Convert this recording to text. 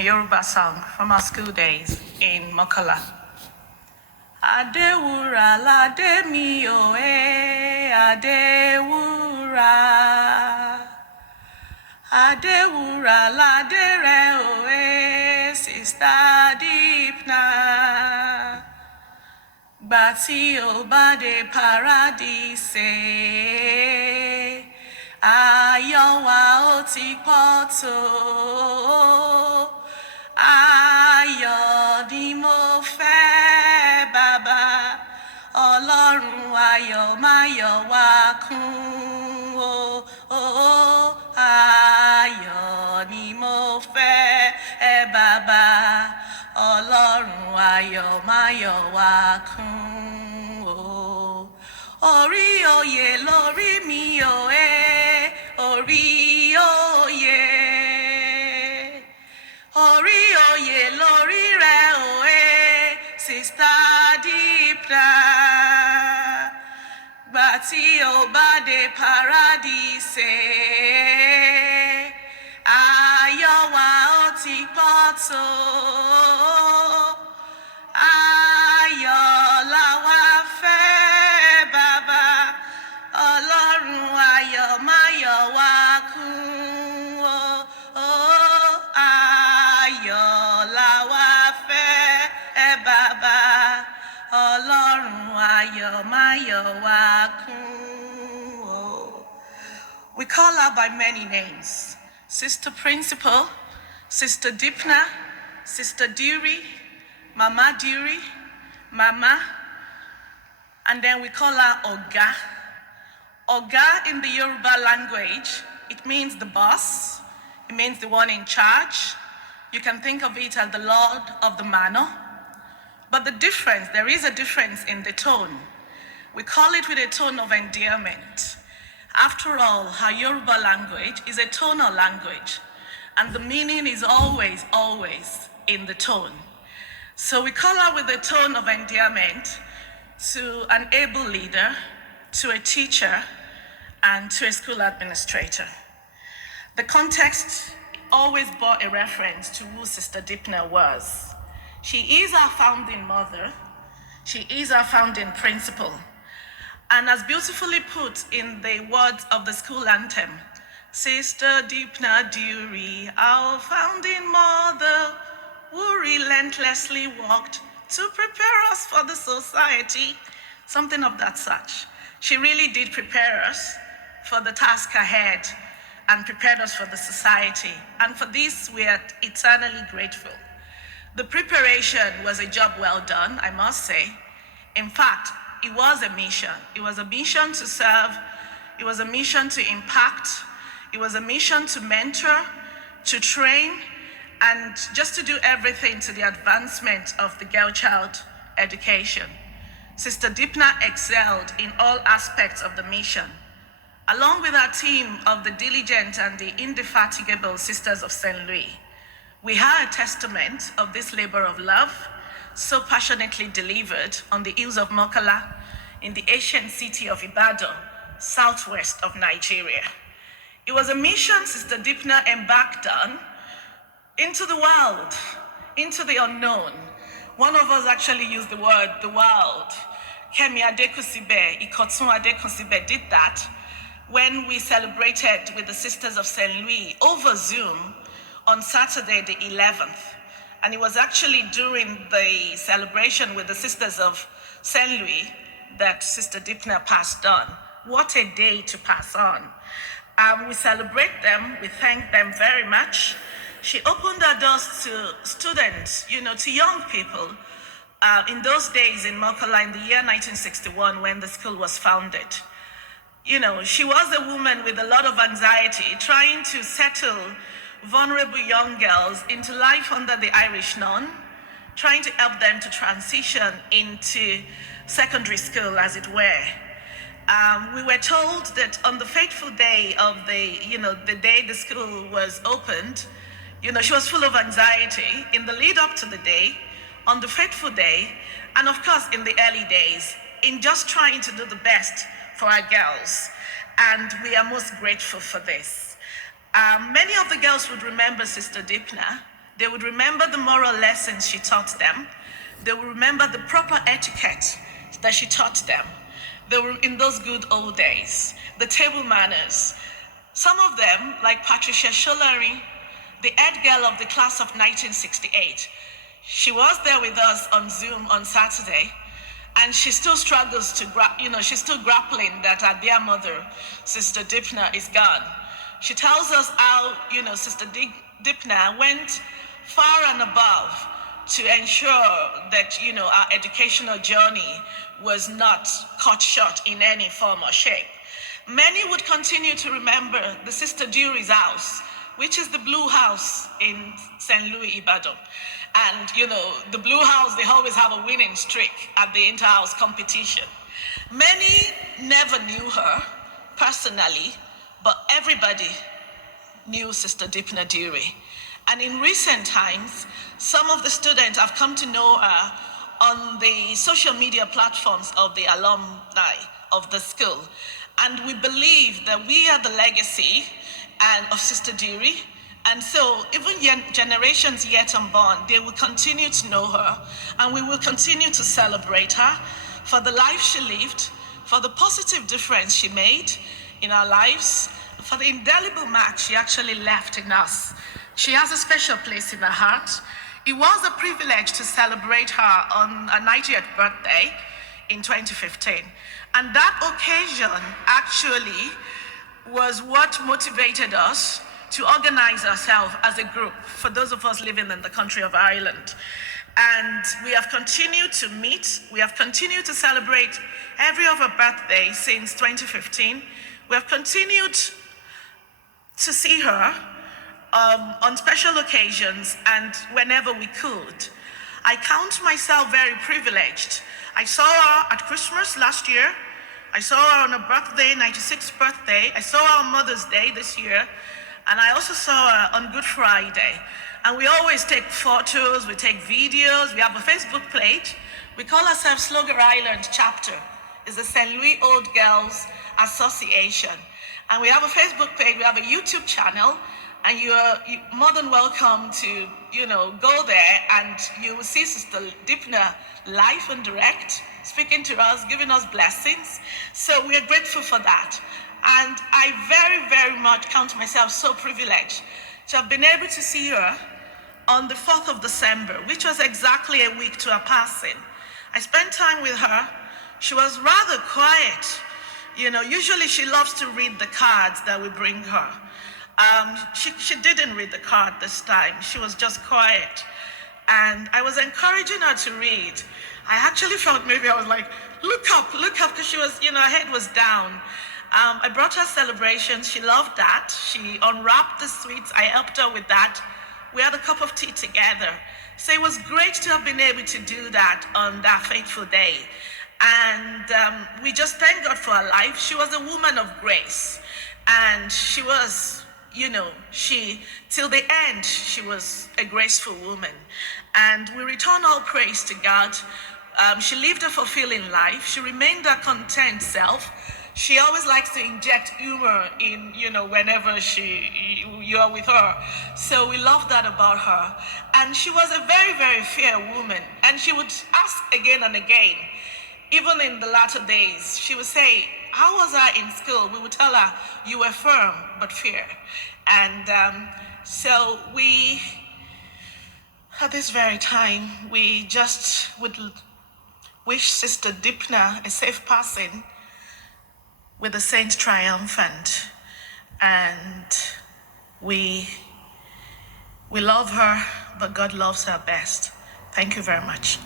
a Yoruba song from our school days in Mokola. Adewura lade mi o Adewura. Adewura lade re o Sister Dympna. Gbati o bade paradise. Ayọ̀ wa ó ti pọ̀ tó. Ayọ̀ ni mo fẹ́ bàbá. Ọlọ́run ayọ̀ máa yọ̀ wá kún o. Ayọ̀ ni mo fẹ́ bàbá. Ọlọ́run ayọ̀ máa yọ̀ wá kún o. Orí oyè lórí mi o orí oyè. Orí oyè lórí rẹ o Sister Dympna. Gbàtí o bá dé paradise. Ayọ̀ wa ó ti pọ̀ tó. Ayọ̀ la wá fẹ́ bàbá. Ọlọ́run ayọ̀ máa yọ̀ wá kún o. Ayọ̀ la wá fẹ́ bàbá. Ọlọ́run ayọ̀ máa yọ̀ wá kún o. We call her by many names. Sister Principal, Sister Dympna, Sister Drury, Mama Drury, Mama, and then we call her Oga. Oga in the Yoruba language, it means the boss, it means the one in charge. You can think of it as the Lord of the manor. But there is a difference in the tone. We call it with a tone of endearment. After all, her Yoruba language is a tonal language, and the meaning is always, always in the tone. So we call her with a tone of endearment to an able leader, to a teacher, and to a school administrator. The context always bore a reference to who Sister Dympna was. She is our founding mother. She is our founding principal. And as beautifully put in the words of the school anthem, Sister Dympna Drury, our founding mother, who relentlessly worked to prepare us for the society, something of that such. She really did prepare us for the task ahead and prepared us for the society. And for this, we are eternally grateful. The preparation was a job well done, I must say. In fact, it was a mission. It was a mission to serve. It was a mission to impact. It was a mission to mentor, to train, and just to do everything to the advancement of the girl child education. Sister Dympna excelled in all aspects of the mission. Along with our team of the diligent and the indefatigable Sisters of St. Louis, we are a testament of this labor of love, so passionately delivered on the hills of Mokola in the ancient city of Ibadan, southwest of Nigeria. It was a mission Sister Dympna embarked on into the world, into the unknown. One of us actually used the word, the world. Kemi Adekusibe, Ikotun Adekusibe did that when we celebrated with the Sisters of St. Louis over Zoom on Saturday the 11th. And it was actually during the celebration with the Sisters of St. Louis that Sister Dympna passed on. What a day to pass on. We celebrate them, we thank them very much. She opened her doors to students, to young people. In those days in Mokola in the year 1961 when the school was founded. She was a woman with a lot of anxiety, trying to settle vulnerable young girls into life under the Irish nun, trying to help them to transition into secondary school, as it were. We were told that on the fateful day of the day the school was opened, she was full of anxiety in the lead up to the day, on the fateful day, and of course in the early days, in just trying to do the best for our girls. And we are most grateful for this. Many of the girls would remember Sister Dympna. They would remember the moral lessons she taught them. They would remember the proper etiquette that she taught them. They were in those good old days, the table manners. Some of them, like Patricia Sholari, the head girl of the class of 1968, she was there with us on Zoom on Saturday, and she still struggles to, she's still grappling that her dear mother, Sister Dympna, is gone. She tells us how, Sister Dympna went far and above to ensure that, our educational journey was not cut short in any form or shape. Many would continue to remember the Sister Drury's house, which is the Blue House in St. Louis, Ibadan. And, the Blue House, they always have a winning streak at the inter-house competition. Many never knew her personally, but everybody knew Sister Dympna Drury. And in recent times, some of the students have come to know her on the social media platforms of the alumni of the school. And we believe that we are the legacy of Sister Drury. And so even generations yet unborn, they will continue to know her, and we will continue to celebrate her for the life she lived, for the positive difference she made in our lives, for the indelible mark she actually left in us. She has a special place in her heart. It was a privilege to celebrate her on her 90th birthday in 2015. And that occasion actually was what motivated us to organize ourselves as a group for those of us living in the country of Ireland. And we have continued to meet, we have continued to celebrate every other birthday since 2015. We have continued to see her on special occasions and whenever we could. I count myself very privileged. I saw her at Christmas last year. I saw her on her birthday, 96th birthday. I saw her on Mother's Day this year. And I also saw her on Good Friday. And we always take photos, we take videos, we have a Facebook page. We call ourselves SLOGA Ireland Chapter. It's the St. Louis Old Girls Association. And we have a Facebook page, we have a YouTube channel, and you're more than welcome to, go there, and you will see Sister Dympna live and direct, speaking to us, giving us blessings. So we are grateful for that. And I very, very much count myself so privileged to have been able to see her on the 4th of December, which was exactly a week to her passing. I spent time with her. She was rather quiet. Usually she loves to read the cards that we bring her. She didn't read the card this time. She was just quiet. And I was encouraging her to read. I actually felt maybe I was like, look up, because she was, her head was down. I brought her celebrations. She loved that. She unwrapped the sweets. I helped her with that. We had a cup of tea together. So it was great to have been able to do that on that fateful day. And we just thank God for her life. She was a woman of grace. And she was, till the end, she was a graceful woman. And we return all praise to God. She lived a fulfilling life. She remained her content self. She always likes to inject humor in, whenever you are with her. So we love that about her. And she was a very, very fair woman. And she would ask again and again, even in the latter days, she would say, how was I in school? We would tell her, you were firm but fair. And so we, at this very time, we just would wish Sister Dympna a safe passing with the saints triumphant. And we love her, but God loves her best. Thank you very much.